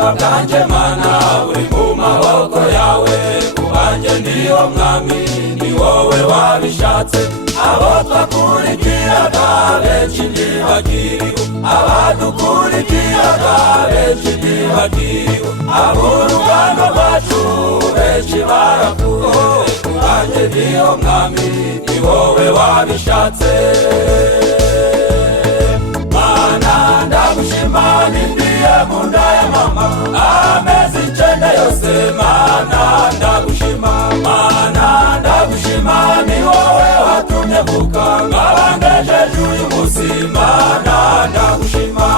ubuzima bwanjye mana buri mu maboko yawe, kubanjye niwo mwami ni wowe wabishatse. Abo twakurikiraga benshi ntibakiriho, abadukurikiraga benshi ntibakiriho, ab'urugamba rwacu benshi barapfuye, kubanjye niwo mwami ni wowe wabishatse. Mana ndagushima nindiye mu nda ya mama amezi 9 yose, mana ndagushima, mana ndagushima ni wowe watumye mvuka nkaba ngejeje uyu munsi, mana ndagushima,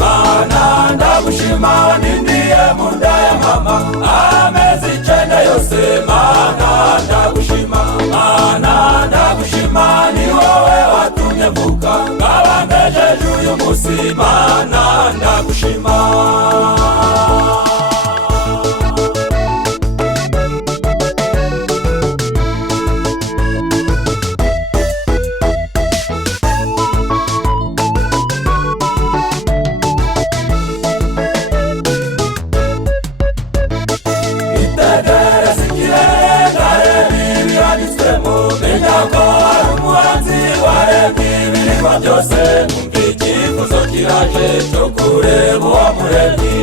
mana ndagushima nindiye mu nda ya mama amezi 9 yose, mana ndagushima, mana ndagushima ni wowe watumye mvuka nkaba ngejeje uyu munsi, mana ndagushima. Byose numva icyifuzo kiraje cyo kureba uwamuremye,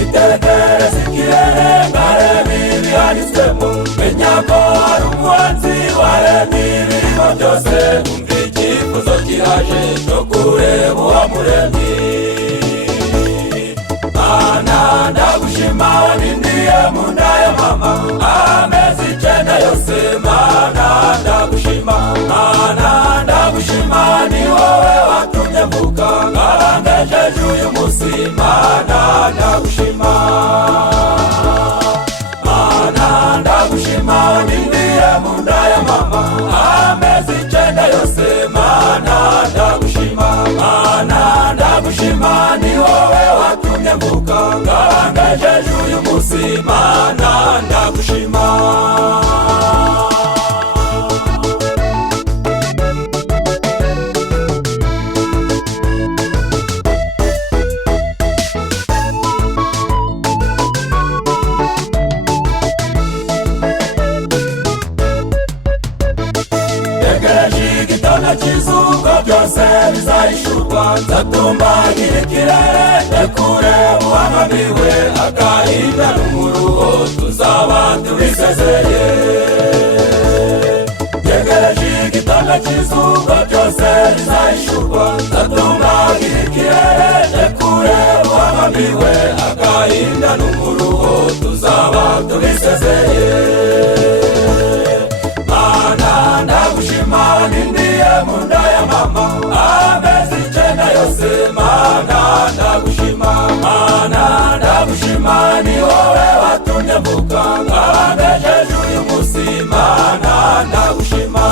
itegereza ikirere nkareba ibihanditswemo, menya ko ari umuhanzi waremye ibirimo byose. Numva icyifuzo kiraje cyo kureba uwamuremye, mana ndagushima wanindiye mu nda ya mama amezi 9 yose, mana ndagushima, mana ndagushima ni wowe watumye mvuka nkaba ngejeje uyu munsi, mana ndagushima, mana ndagushima wanindiye mu nda ya mama amezi 9 yose, mana ndagushima, mana ndagushima ni wowe watumye mvuka nkaba ngejeje uyu munsi, mana ndagushima. Izuba byose bizahishurwa, nzatumbagira ikirere kure uwamamiwe, agahinda n'umuruho tuzaba tubisezeye. Yegereje igitondo cy'izuba byose bizahishurwa, nzatumbagira ikirere kure uwamamiwe, agahinda n'umuruho tuzaba tubisezeye. Mana ndagushima nindiye mu nda ya mama amezi 9 yose, mana ndagushima, mana ndagushima ni wowe watumye mvuka nkaba ngejeje uyu munsi, mana ndagushima,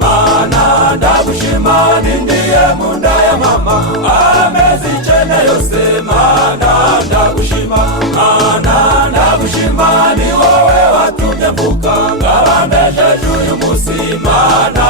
mana ndagushima nindiye mu nda ya mama amezi 9 yose, mana ndagushima, mana ndagushima ni wowe watumye mvuka nkaba ngejeje uyu munsi, mana